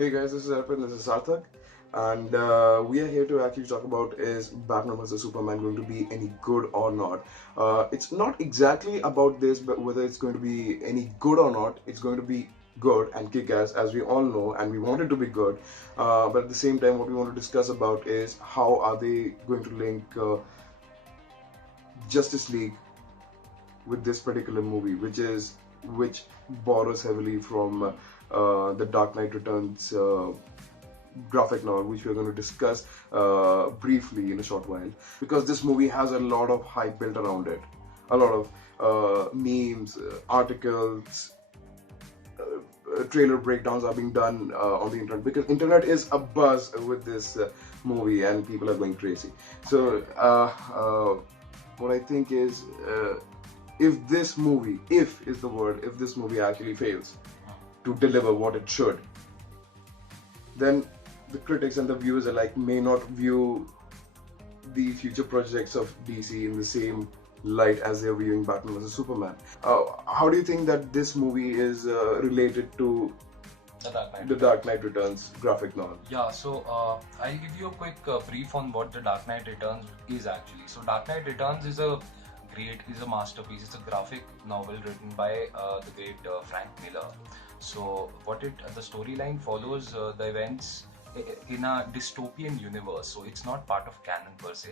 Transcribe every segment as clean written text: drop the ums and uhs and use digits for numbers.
Hey guys, this is Arpit, this is Sarthak, and we are here to actually talk about is Batman vs Superman going to be any good or not. It's not exactly about this, but whether it's going to be any good or not. It's going to be good and kick-ass, as we all know, and we want it to be good. But at the same time, what we want to discuss about is how are they going to link Justice League with this particular movie, which borrows heavily from the Dark Knight Returns graphic novel, which we're going to discuss briefly in a short while, because this movie has a lot of hype built around it, a lot of memes, articles, trailer breakdowns are being done on the internet, because internet is a buzz with this movie and people are going crazy. So what I think is, if this movie, if is the word, if this movie actually fails to deliver what it should, then the critics and the viewers alike may not view the future projects of DC in the same light as they're viewing Batman vs Superman. How do you think that this movie is related to the Dark Knight Returns graphic novel? Yeah, so I'll give you a quick brief on what the Dark Knight Returns is actually. So Dark Knight Returns is a masterpiece. It's a graphic novel written by the great Frank Miller. So the storyline follows the events in a dystopian universe. So it's not part of canon per se,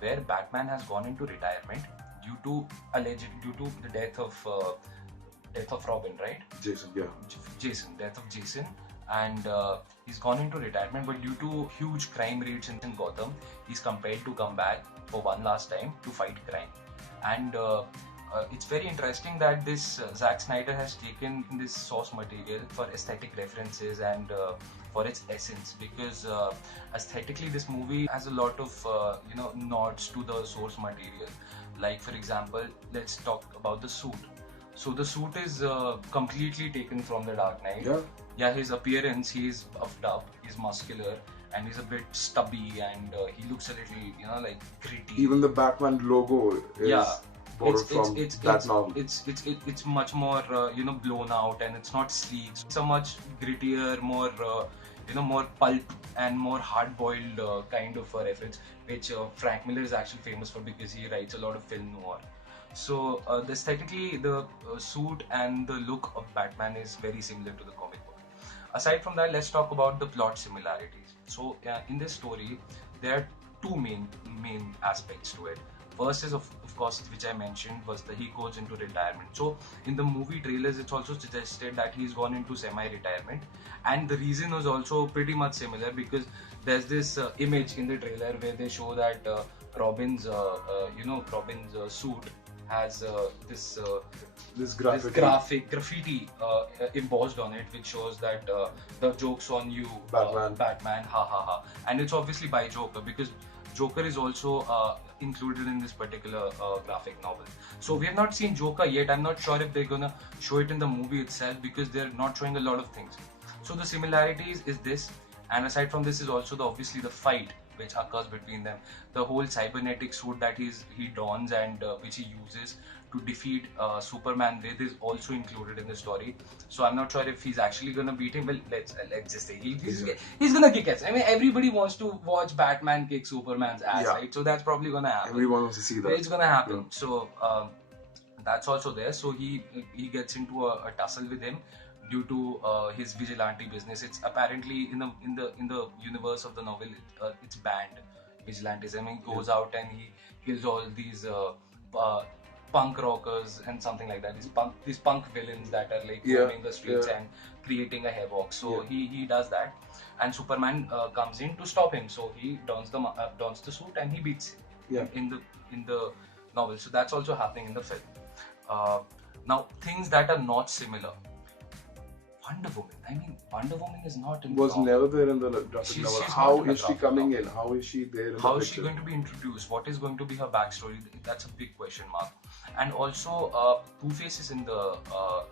where Batman has gone into retirement due to the death of Robin, right? Jason, yeah. Death of Jason. And he's gone into retirement, but due to huge crime rates in Gotham, he's compelled to come back for one last time to fight crime. And it's very interesting that this Zack Snyder has taken this source material for aesthetic references and for its essence, because aesthetically this movie has a lot of nods to the source material. Like, for example, let's talk about the suit. So the suit is completely taken from the Dark Knight. Yeah, his appearance, he's buffed up, he's muscular, and he's a bit stubby, and he looks a little, like gritty. Even the Batman logo is borrowed from that novel. It's much more blown out, and it's not sleek. It's a much grittier, more more pulp and more hard-boiled kind of a reference, which Frank Miller is actually famous for because he writes a lot of film noir. So aesthetically, the suit and the look of Batman is very similar to the comic book. Aside from that, let's talk about the plot similarities. So in this story, there are two main aspects to it. First is of course, which I mentioned, was that he goes into retirement. So in the movie trailers, it's also suggested that he's gone into semi-retirement, and the reason was also pretty much similar, because there's this image in the trailer where they show that Robin's suit has this graffiti embossed on it, which shows that the joke's on you, Batman, ha ha ha. And it's obviously by Joker, because Joker is also included in this particular graphic novel. So we have not seen Joker yet. I'm not sure if they're gonna show it in the movie itself, because they're not showing a lot of things. So the similarities is this, and aside from this is also obviously the fight which occurs between them. The whole cybernetic suit that he dons and which he uses to defeat Superman with is also included in the story. So I'm not sure if he's actually gonna beat him. Well, let's just say he's gonna kick ass. I mean, everybody wants to watch Batman kick Superman's ass, right? So that's probably gonna happen. Everyone wants to see that. It's gonna happen. So that's also there. So he gets into a tussle with him due to his vigilante business. It's apparently in the universe of the novel, it's banned, vigilantism. I mean, he goes out and he kills all these punk rockers and something like that. These punk villains that are like roaming the streets and creating a havoc. So he does that, and Superman comes in to stop him. So he dons the suit and he beats him in the novel. So that's also happening in the film. Now, things that are not similar. Wonder Woman. I mean, Wonder Woman is not in was never there in the graphic novel. How is she coming in? How is she there in the picture? How is she going to be introduced? What is going to be her backstory? That's a big question mark. And also, Two-Face is in the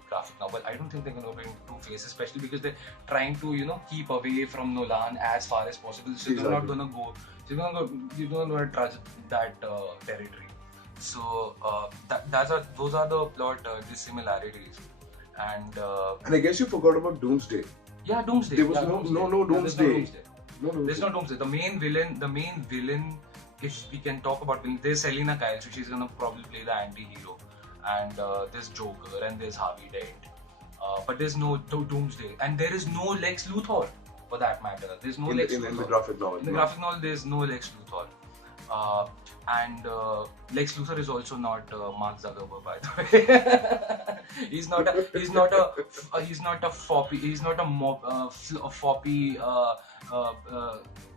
graphic novel. I don't think they're going to bring Two-Face, especially because they're trying to, keep away from Nolan as far as possible. So they're not going to go. You're not going to trudge that territory. So those are the plot dissimilarities. And I guess you forgot about Doomsday. Yeah, Doomsday. There was yeah, no Doomsday. no Yeah, Doomsday. No There's Doomsday. no Doomsday. The main villain, if we can talk about villain, there's Selena Kyle, so she's gonna probably play the anti-hero, and there's Joker, and there's Harvey Dent. But there's no Doomsday, and there is no Lex Luthor for that matter. There's no Lex Luthor. In the graphic novel. In the graphic novel, there's no Lex Luthor. And Lex Luthor is also not Mark Zuckerberg, by the way. he's not a foppy. He's not a foppy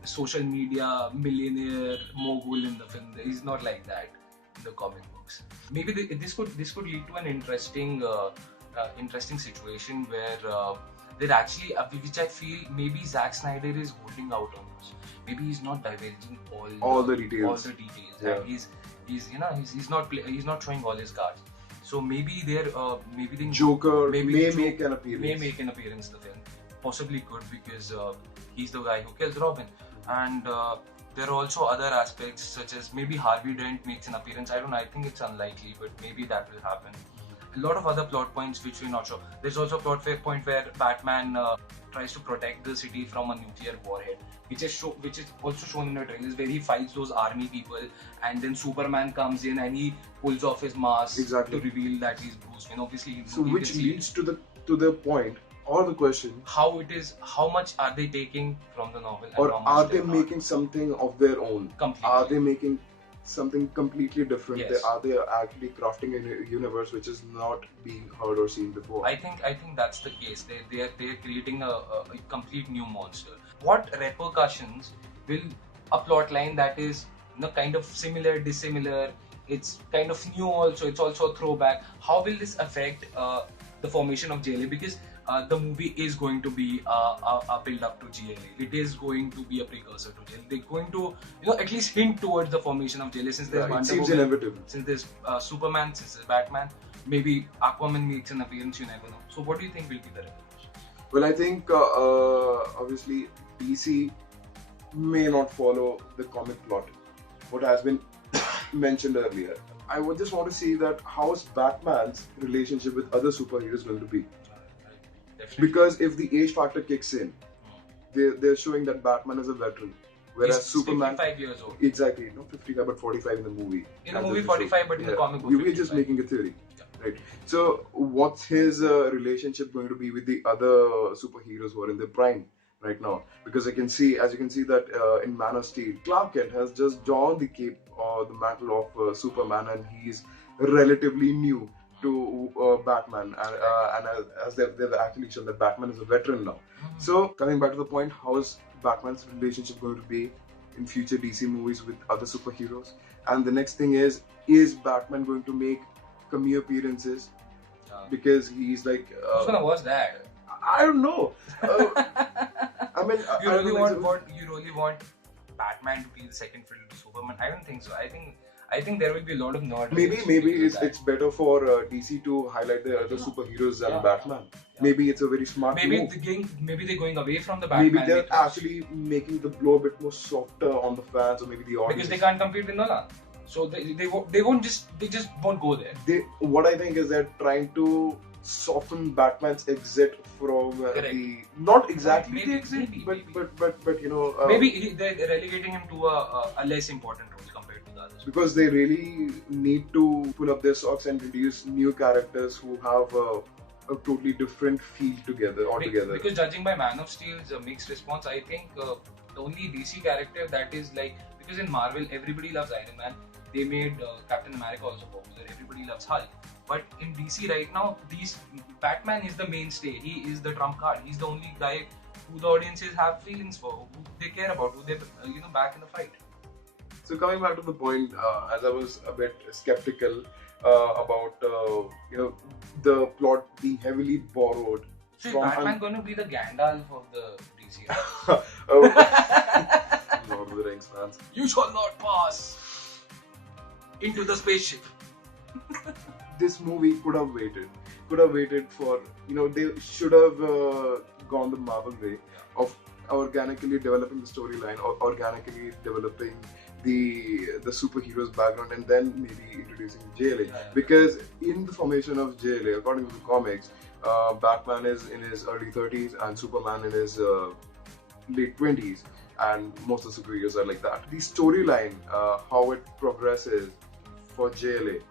social media millionaire mogul in the film. He's not like that in the comic books. Maybe this could lead to an interesting situation where they're actually, which I feel maybe Zack Snyder is holding out on us. Maybe he's not divulging all the details. Yeah. And he's not showing all his cards. So maybe Joker may Joker make an appearance. May make an appearance in the film. Possibly could, because he's the guy who kills Robin. And there are also other aspects, such as maybe Harvey Dent makes an appearance. I don't know. I think it's unlikely, but maybe that will happen. A lot of other plot points which we're not sure. There's also a plot point where Batman tries to protect the city from a nuclear warhead, which is also shown in the trailers, where he fights those army people, and then Superman comes in and he pulls off his mask to reveal that he's Bruce Wayne. Obviously, so which leads to the point or the question: how much are they taking from the novel, or are they making something of their own? Completely. Are they making something completely different? Yes. Are they actually crafting a universe which is not being heard or seen before? I think that's the case. They're creating a complete new monster. What repercussions will a plot line that is kind of similar, dissimilar, it's kind of new also, it's also a throwback, how will this affect the formation of JLA? Because the movie is going to be a build up to JLA. It is going to be a precursor to JLA. They're going to at least hint towards the formation of JLA, since there's it seems inevitable. Since there's Superman, since there's Batman, maybe Aquaman makes an appearance, you never know. So what do you think will be the repercussion? Well, I think obviously DC may not follow the comic plot, what has been mentioned earlier. I would just want to see that how is Batman's relationship with other superheroes going to be? Definitely. Because if the age factor kicks in, they're showing that Batman is a veteran, whereas He's Superman 55 years old. Exactly, not 55 but 45 in the movie. In the movie 45, but in the comic book we're just making a theory, right? So what's his relationship going to be with the other superheroes who are in their prime right now? Because as you can see that in Man of Steel, Clark Kent has just donned the cape or the mantle of Superman, and he's relatively new to Batman, and as they've actually shown that Batman is a veteran now. So coming back to the point, how is Batman's relationship going to be in future DC movies with other superheroes? And the next thing is Batman going to make cameo appearances? Because he's like who's gonna watch that? I don't know. I mean, you really want Batman to be the second fiddle to Superman? I don't think so. I think there will be a lot of nod. Maybe it's better for DC to highlight the other superheroes than Batman. Maybe it's a very smart move. Maybe they're going away from the Batman. Maybe they're actually making the blow a bit more softer on the fans, or maybe the audience. Because they can't compete with Nolan. So they just won't go there. What I think is they're trying to soften Batman's exit from the not exactly the exit, but maybe they're relegating him to a less important role compared to the others. Because they really need to pull up their socks and introduce new characters who have a totally different feel altogether. Because judging by Man of Steel's mixed response, I think the only DC character that is like, because in Marvel everybody loves Iron Man, they made Captain America also popular, everybody loves Hulk. But in DC right now, Batman is the mainstay. He is the trump card. He's the only guy who the audiences have feelings for, who they care about, who they back in the fight. So coming back to the point, as I was a bit skeptical about the plot being heavily borrowed. So is Batman going to be the Gandalf of the DC? Lord of the Rings fans. You shall not pass into the spaceship. This movie could have waited for, they should have gone the Marvel way of organically developing the storyline, or organically developing the superhero's background, and then maybe introducing JLA. Because in the formation of JLA, according to the comics, Batman is in his early 30s and Superman in his late 20s, and most of the superheroes are like that. The storyline, how it progresses for JLA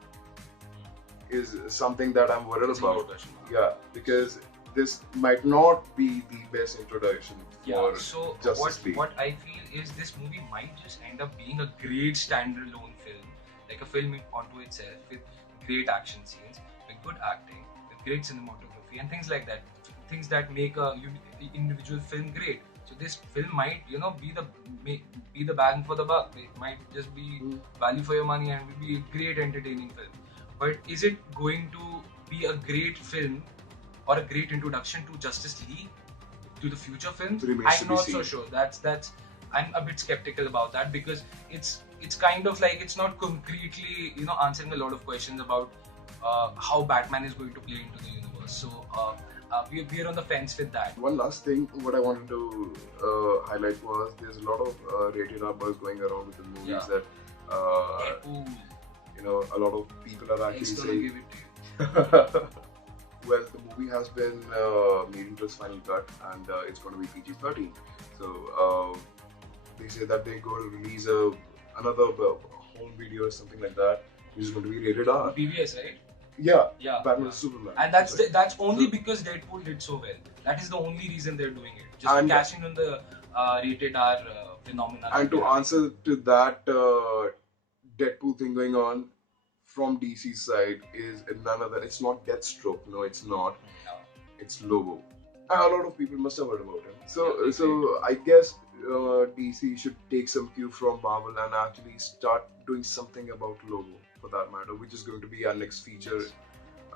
is something that I'm worried about. Yeah, because this might not be the best introduction for so Justice League. what I feel is this movie might just end up being a great standalone film, like a film onto itself with great action scenes, with good acting, with great cinematography and things like that. Things that make a individual film great. So this film might, be the bang for the buck. It might just be value for your money and will be a great entertaining film. But is it going to be a great film or a great introduction to Justice League, to the future films? I'm not so sure. That's I'm a bit skeptical about that, because it's kind of like it's not concretely answering a lot of questions about how Batman is going to play into the universe. So we're on the fence with that. One last thing, what I wanted to highlight was there's a lot of rated R buzz going around with the movies that a lot of people are actually saying. Give it to you. Well, the movie has been made into its final cut, and it's going to be PG-13. So they say that they're going to release another home video or something like that, which is going to be rated R. BBS, right? Yeah, Batman vs Superman. And that's only because Deadpool did so well. That is the only reason they're doing it. Just to cash in on the rated R phenomenon. And to answer to that Deadpool thing going on from DC's side is none other. It's not Deathstroke. No, it's not. No. It's Lobo. And a lot of people must have heard about him. So I guess DC should take some cue from Marvel and actually start doing something about Lobo, for that matter, which is going to be our next feature,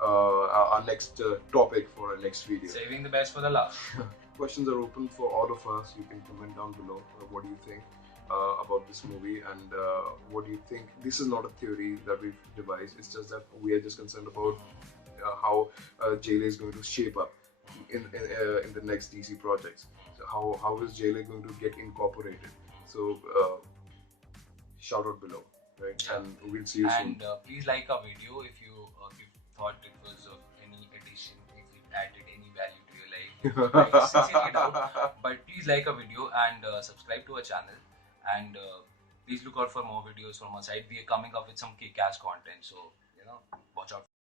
our next topic for our next video. Saving the best for the last. Questions are open for all of us. You can comment down below. What do you think about this movie, and what do you think? This is not a theory that we've devised. It's just that we are just concerned about how JLA is going to shape up in the next DC projects. So how is JLA going to get incorporated? So shout out below, right? And we'll see you soon. And please like our video if you thought it was of any addition, if it added any value to your life. I sincerely doubt. But please like our video and subscribe to our channel. And please look out for more videos from our side. We are coming up with some kick-ass content, so watch out.